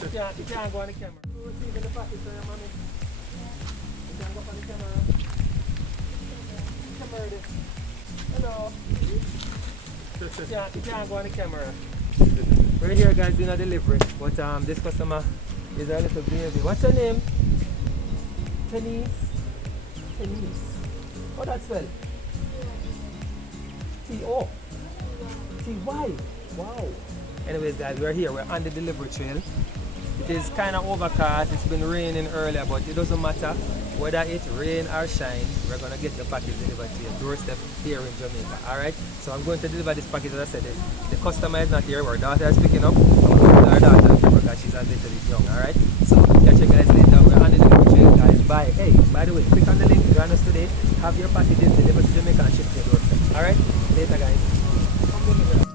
You can't go on the camera. You see the package for your mommy. You can go on the camera. Camera there. Hello. You can't go on the camera. We're here guys doing a delivery, but this customer is a little baby. What's her name? Tenise. How that spell? T-O. T-Y. Wow. Anyways guys, we're here. We're on the delivery trail. It is kind of overcast. It's been raining earlier, but it doesn't matter whether it rain or shine. We're going to get your package delivered to your doorstep here in Jamaica. Alright? So I'm going to deliver this package. As I said, the customer is not here. Our daughter is picking up. I'm going with our daughter because she's a little bit young. Alright? So catch you guys later. We're on the delivery trail guys. Bye. Hey, by the way, click on the link. Join us today. Have your packages delivered to Jamaica and shipped to your doorstep. Alright? Later guys.